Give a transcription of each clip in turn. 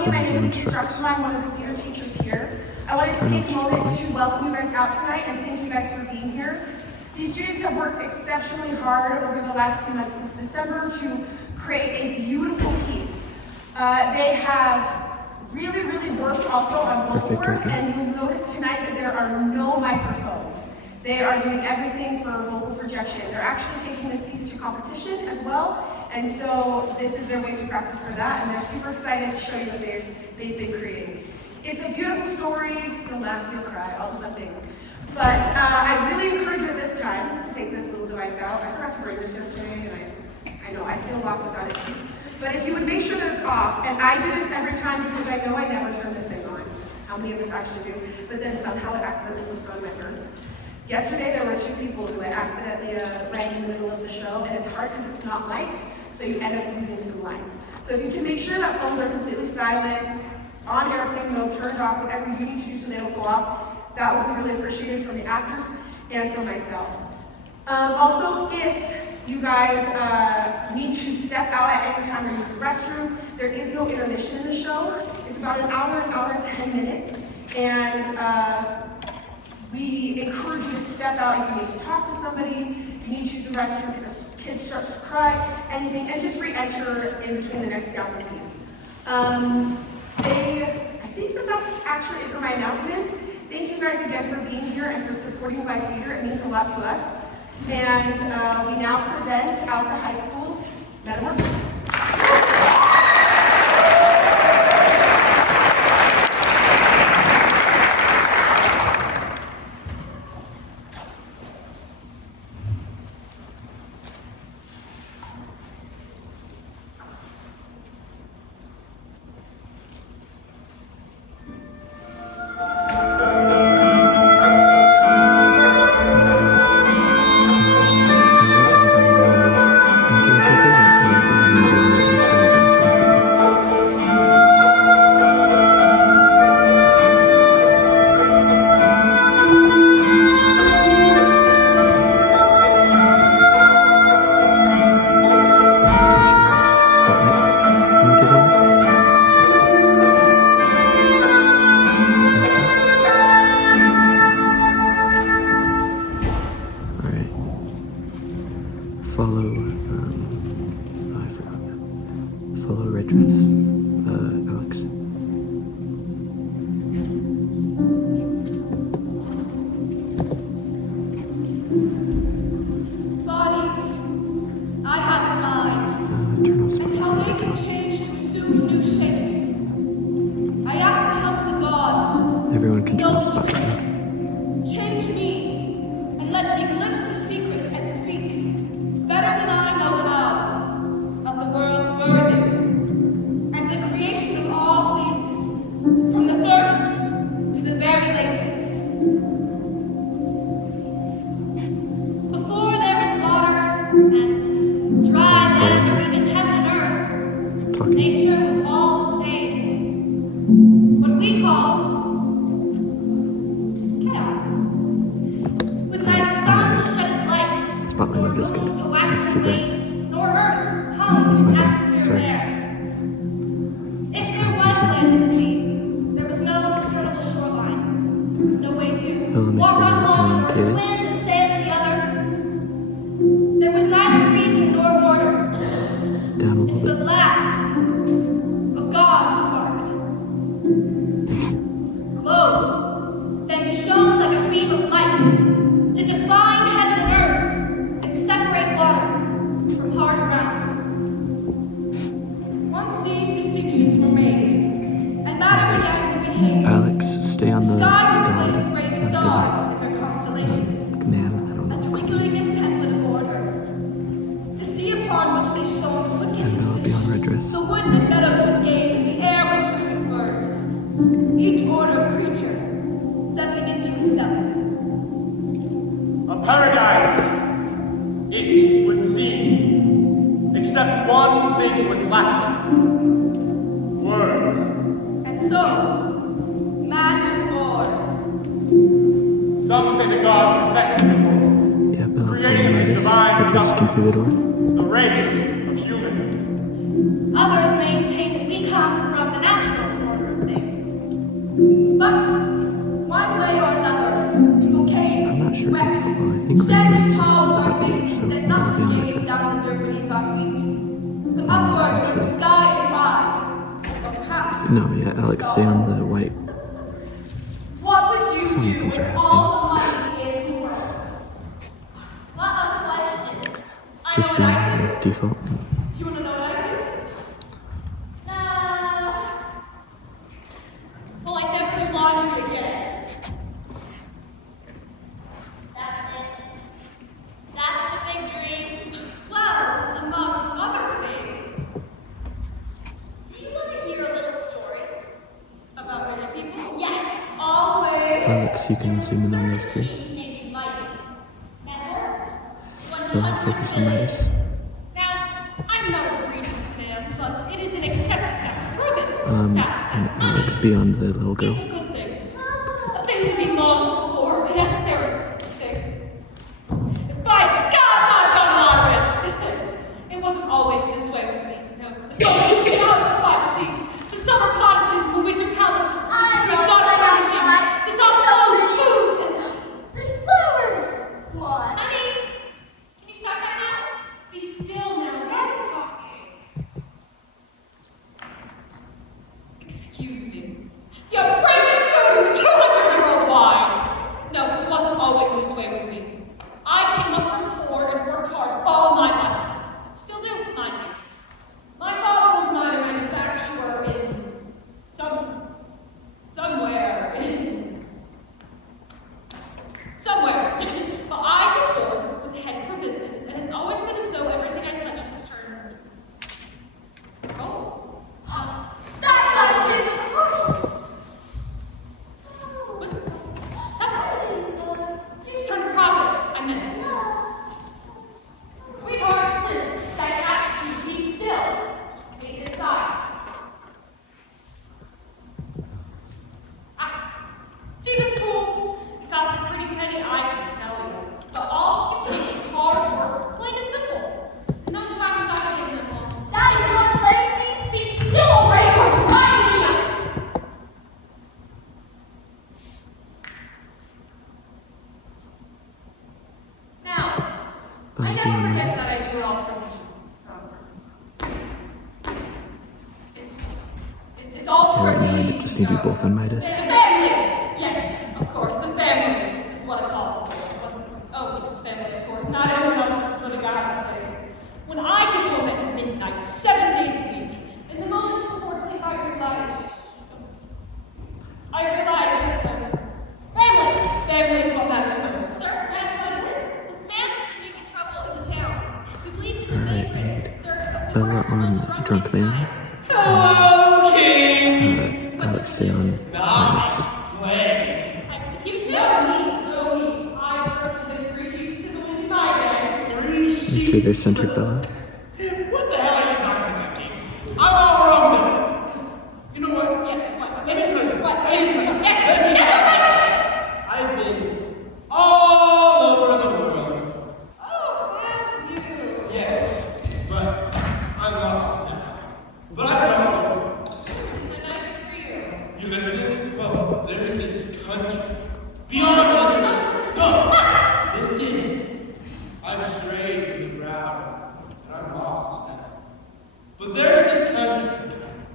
welcome you. My name is Instructor. I'm one of the theater teachers here. I wanted to take a moment to welcome you guys out tonight and thank you guys for being here. These students have worked exceptionally hard over the last few months since December to create a beautiful piece. They have really worked also on vocal work, and you'll notice tonight that there are no microphones. They are doing everything for vocal projection. They're actually taking this piece to competition as well, and so this is their way to practice for that, and they're super excited to show you what they've been creating. It's a beautiful story. You'll laugh, you'll cry, all of the things. But I really encourage you at this time to take this little device out. I forgot to bring this yesterday, and I know I feel lost about it too. But if you would make sure that it's off, and I do this every time because I know I never turn this thing on. How many of us actually do? But then somehow it accidentally flips on my purse. Yesterday there were 2 people who had accidentally rang in the middle of the show, and it's hard because it's not mic'd, so you end up losing some lines. So if you can make sure that phones are completely silent, on airplane mode, turned off, whatever you need to do so they don't go off, that would be really appreciated from the actors and from myself. Also, if you guys need to step out at any time or use the restroom, there is no intermission in the show. It's about an hour and 10 minutes, and we encourage you to step out if you need to talk to somebody, if you need to use the restroom, if a kid starts to cry, anything, and just re-enter in between the next down the scenes. I think that's actually it for my announcements. Thank you guys again for being here and for supporting Live Theater. It means a lot to us. And we now present Alta High School's Metamorphosis. Follow Redress, Alex. Bodies, I have in mind, Turn off and spotlight. how they can change to assume new shapes. I ask the help of the gods. Everyone can turn Know off the spotlight. truth. Change me, and let me glimpse the secret and speak, better than I know how, of the world's birthing, and the creation of all things, from the first to the very latest. Before there was water and dry land in heaven and earth, Talking. nature was all the same. What we call chaos. With neither sun to shed its light, Spotlight mode is good. moon to wax That's her too bright. wane, nor earth hung That's its my bad. atmosphere Sorry. bare. If trying there to was use it. land and sea, there was no discernible shoreline, no way to Bella, make walk sure on you're one or communicating. swim and sail in the other. There was neither reason nor order. Down a It's little the bit. last a god sparked. Glowed, then shone like a beam of light to define heaven and earth and separate water from hard ground. Once these distinctions were made, and matter began to behave, Alex, stay on the the sky god, displayed great not the stars wife. in their constellations, Man, I don't a know. twinkling and template of order. The sea upon which they shone would give And Bella, be on Redress. the woods and meadows would gain, and the air would turn with birds. Each order of creature settling into itself. A paradise, it would seem, except one thing was lacking. Words. And so, man was born. Some say the god perfected the world, Yeah, Bella, follow creating his Midas. divine Redress, come through the door. the race of humans. Others maintain that we come from the natural, But one way or another, people came, I'm not sure wept, about football. I think standing Rangers is tall with our about to lose, faces so set I'll not be to on red gaze dress. down the dirt beneath our feet, but upward to the Actually, sky in pride, or perhaps no, yeah, Alex, stay on the white. What would you So many do things are with happening. all the money in the world? what a question. Just be on your default. Do you want to know what I do? No. Well, I never do laundry again. That's it. That's the big dream. Well, among other things. Do you want to hear a little story? About rich people? Yes. Always. Alex, you can zoom in on those two. Named Midas. Bella, focus on Midas. Now, I'm not a greedy man, but it is an accepted fact, proven fact. And Alex, be on the little girl. It's a good thing. A thing to be longed for, a necessary thing. By the gods, I've done a lot of it. It wasn't always this way with me. No. Now it's fun. See, the summer cottages, the winter palaces, the exotic outside, the soft clothes, food, and there's flowers. What? Honey, can you stop that now? Be still now. Dad is talking. Excuse me. Your precious food and 200-year-old wine! No, it wasn't always this way with me. I came up from poor and worked hard all my life. Still do, mind you. My father was my manufacturer in somewhere. But I was born with a head for business, and it's always been as though everything I touched has turned gold. That collection, of course. Turn profit, I meant. Sweetheart, I asked you to be still. Take this side. See this pool? It costs a pretty penny, I can tell you. But all it takes is hard work, plain and simple. And those who haven't got to give them all. Daddy, do you want to play with me? Be still, Ray, or trying me nuts! Now, I Bella, be never on forget red. that I drew off from the It's all for Right now, I the, just need you both on Midas. The family! Yes, of course, the family is what it's all for. Oh, the family, of course. Not everyone else is for the God's sake. When I get home at midnight, 7 days a week, in the moments before sleep, I realize that family is what matters most. Sir, yes, what is it? This man is making trouble in the town. We believe he's a Alright, I man. need Sir, Bella on Drunk Man. Hello, King! Alex, stay on Midas. Place. execute him. I certainly been 3 sheets to the wind in my day. Make sure they're centered, Bella. What the hell are you talking about, King? I'm all wrong then. You know what? Yes, what? Let me tell you. What? Let me Yes, tell you. yes, Let me yes, tell you. what? I've been all over the world. Oh, have you? Yes, but I'm lost now. But I don't know. Nice for you. You listening? Well, there's this country. Beyond this. No, listen. I've strayed from the ground, and I'm lost now. But there's this country.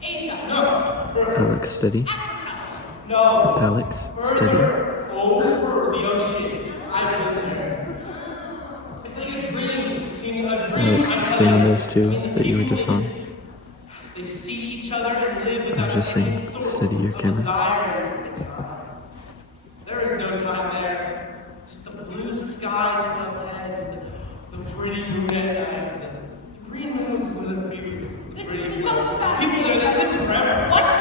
Asia. No, further. Alex, steady. No. Alex, steady. Further over the ocean. I've been there. It's like a dream. In a dream. Alex, stay on those two that you were just on. They see each other and live I without was just saying, any sort steady your of camera. desire for time. There is no time there. Just the blue skies above head, and the pretty moon at night. The green moons and the people. This is the most fast. People that live forever. What?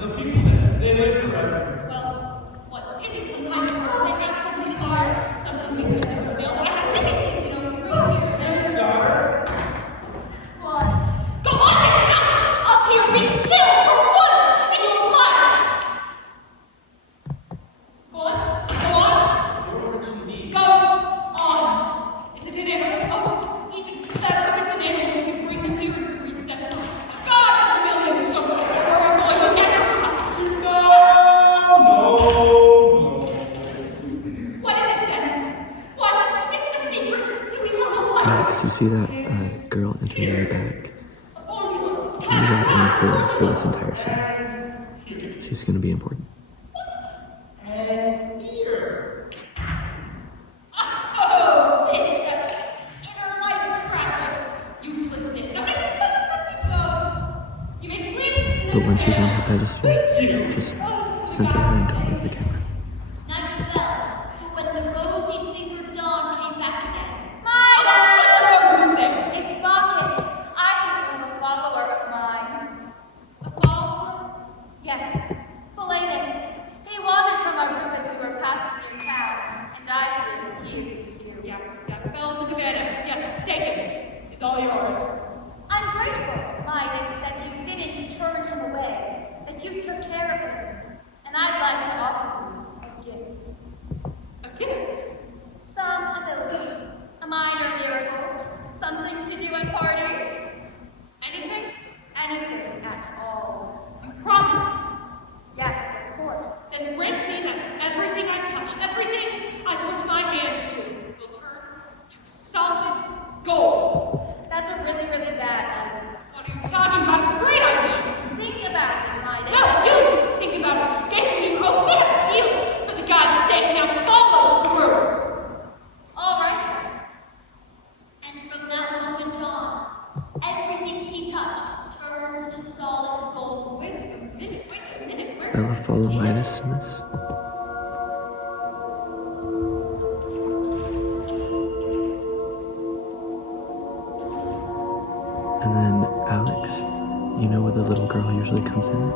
The people that they live forever. Well, what isn't sometimes they have something here, something we could distill. I have chicken things, you know, you really hear. Hey, daughter. What? Go on, get out! Up here, be still for once in your life! Go on, go on, You're what you need. go on. Is it an animal? Oh, even better if it's an animal we can bring them here and breed them. God, millions don't worry, boy, you'll get your cut. No! Alex, you see that girl entering your bag? A formula. You ride on her for this entire scene. She's gonna be important. And here. Oh, this that inner life crap, uselessness. Okay, go. You may sleep. But when she's on her pedestal, just center her and don't move the camera. Night fell, but when the rosy-fingered dawn came back again. Who's there? It's Bacchus. I hear from a follower of mine. A follower? Yes, Philetus. He wandered from our group as we were passing near town, and I hear he is with you. Yeah, fell in the cabana. Yes, take it. It's all yours. I'm grateful, Midas, that you didn't turn him away, that you took care of him, and I'd like to offer you a gift. A gift? Some ability, a minor miracle, something to do at parties. Anything? Anything at all. You promise? Yes, of course. Then grant me that everything I touch, everything I put my hands to, will turn to solid gold. That's a really, really bad idea. What are you talking about? It's a great idea. Think about it, Midas. No, you think about it. Get a new oath. We have a deal. For the God's sake, now follow through. All right. And from that moment on, everything he touched turned to solid gold. Wait a minute. Where's Bella, follow Midas in this. And then, Alex, you know where the little girl usually comes in?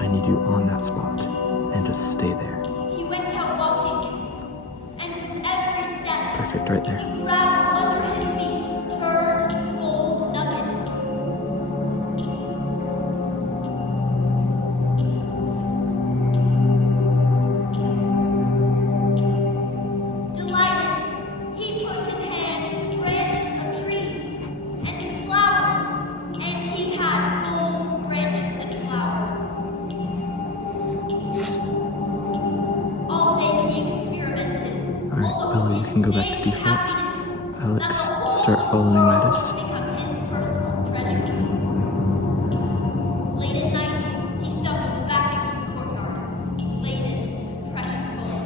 I need you on that spot, and just stay there. He went out walking, and with every step, Perfect, right there. the ground under his feet turned to gold nuggets. Delighted, he put his hand to branches of trees and to flowers, and he had gold branches and flowers. All day he experimented. Alright, almost Bella, you can go back to insane default. happiness, Alex, that the whole start following world Midas. would become his personal treasure. Late at night, he stumbled back into the courtyard, laden with precious gold.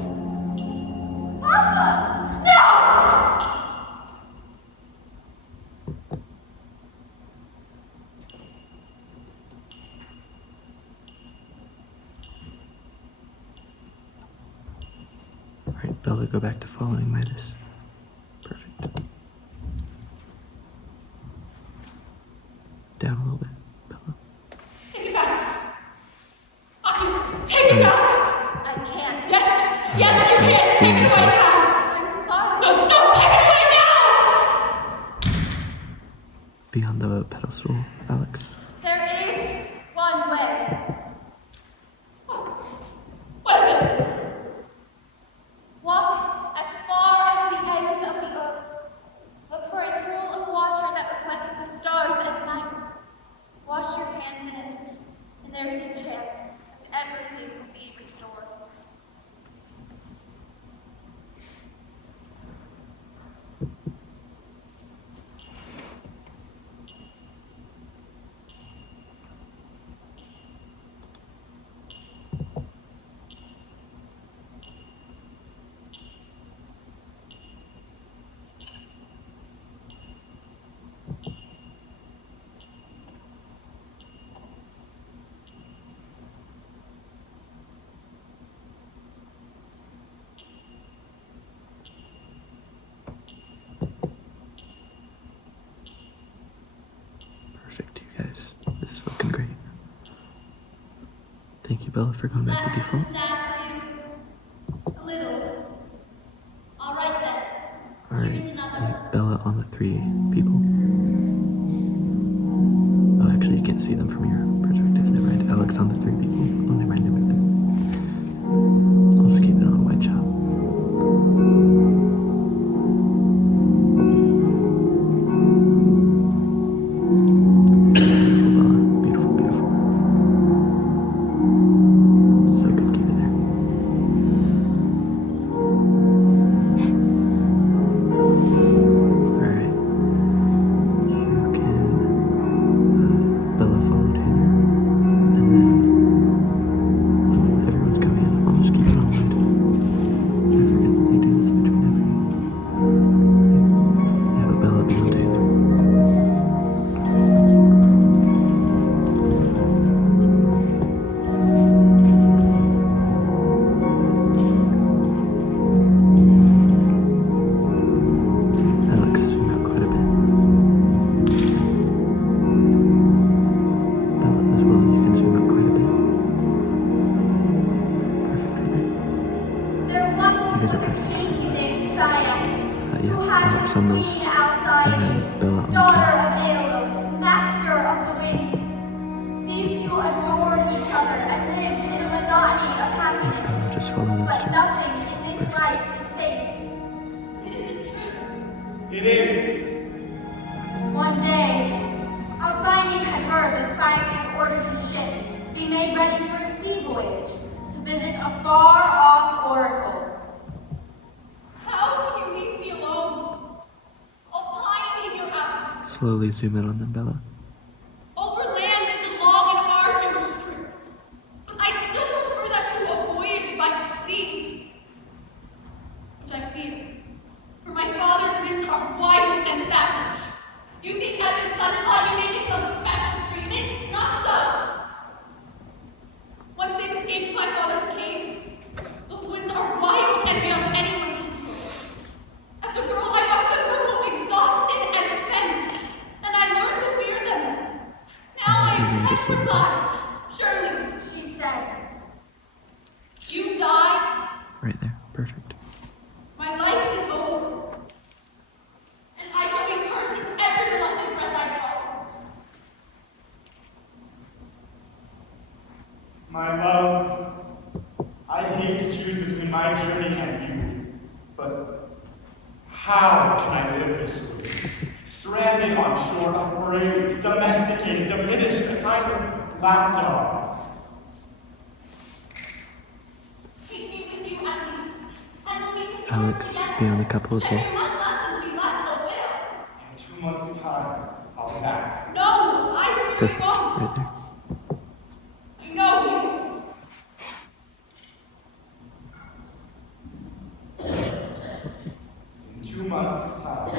Papa! No! Alright, Bella, go back to following Midas. Perfect. Down a little bit, Bella. Take it back. Akis, take it back. I can't. Yes, you can. Take it away now. I'm sorry. No, take it away now. Be on the pedestal, Alex. There is one way. What is it? Walk as far as the ends of the earth. Look for a pool of water that reflects the stars at night. Wash your hands in it, and there is a chance that everything will be restored. Perfect, you guys. This is looking great. Thank you, Bella, for going back to That too default. sad for you? A little. All right then. Alright, Here's another. Bella on the 3 people. Oh, actually, you can't see them from your perspective. Never mind. Alex on the 3 people. Oh, never mind, they moved in. I'll just keep it on wide shot. Beautiful, Bella. Beautiful, beautiful. So good, keep it there. Alright, But yeah, who had Alex his on queen those, outside and then him, Bella on the daughter king. of Aeolus, master of the winds. These two adored each other and lived in a monotony of happiness. Bella, just follow those But two. nothing in this Perfect. life is safe. It isn't true. It is. One day, Alcyone had heard that Cyrus had ordered his ship be made ready for a sea voyage to visit a far-off oracle. How can you leave me alone? I'll pine in your absence. Slowly zoom in on them, Bella. Over land is a long and arduous trip, but I'd still prefer that to a voyage by sea, which I fear, for my father's winds are wild and savage. You think as his son-in-law you may get some special treatment? Not so. Once they've escaped my father's cave, those winds are wild and beyond anyone's control. As a girl, I must have come home exhausted and spent, and I learned to fear them. Now I Zoom in am just a little bit. petrified. Surely, She said, you die, Right there. Perfect. my life is over, and I shall be cursed with every reluctant breath I draw. My love, I hate to choose between my journey and you, but how can I live this way? Stranded on shore, afraid, domesticated, diminished, a kind of lapdog. Take me with you at least, and we'll meet this Alex, once together. be on the couple as Share well. much less than to be left a widow. In 2 months' time, I'll be back. No, I really Perfect. won't. Right there. I know you won't. In 2 months' time.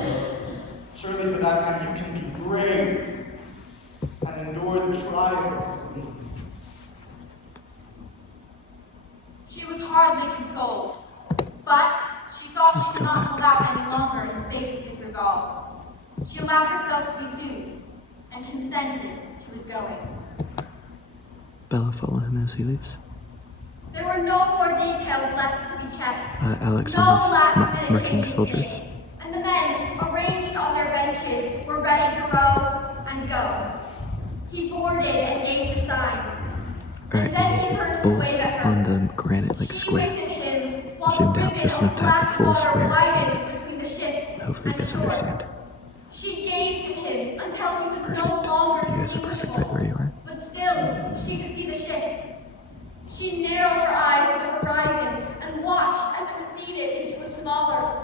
Surely for that time you can be brave and endure the trial. she was hardly consoled, but she saw she could not hold out any longer in the face of his resolve. She allowed herself to be soothed and consented to his going. Bella, follow him as he leaves. There were no more details left to be checked. Alex No on those last-minute marching changes soldiers. made, and the men, arranged on their benches, were ready to row and go. He boarded and gave the sign. Alright, And then he turned to both wave at on her. the granite, like She square. winked at him while Zoomed the out ribbon just of enough to have the black full water square. widened between the ship Hopefully you and guys shore. understand. She gazed at him until he was Perfect. no longer You guys are perfect right where you are. but still, she could see the ship. She narrowed her eyes to the horizon and watched as it receded into a smaller,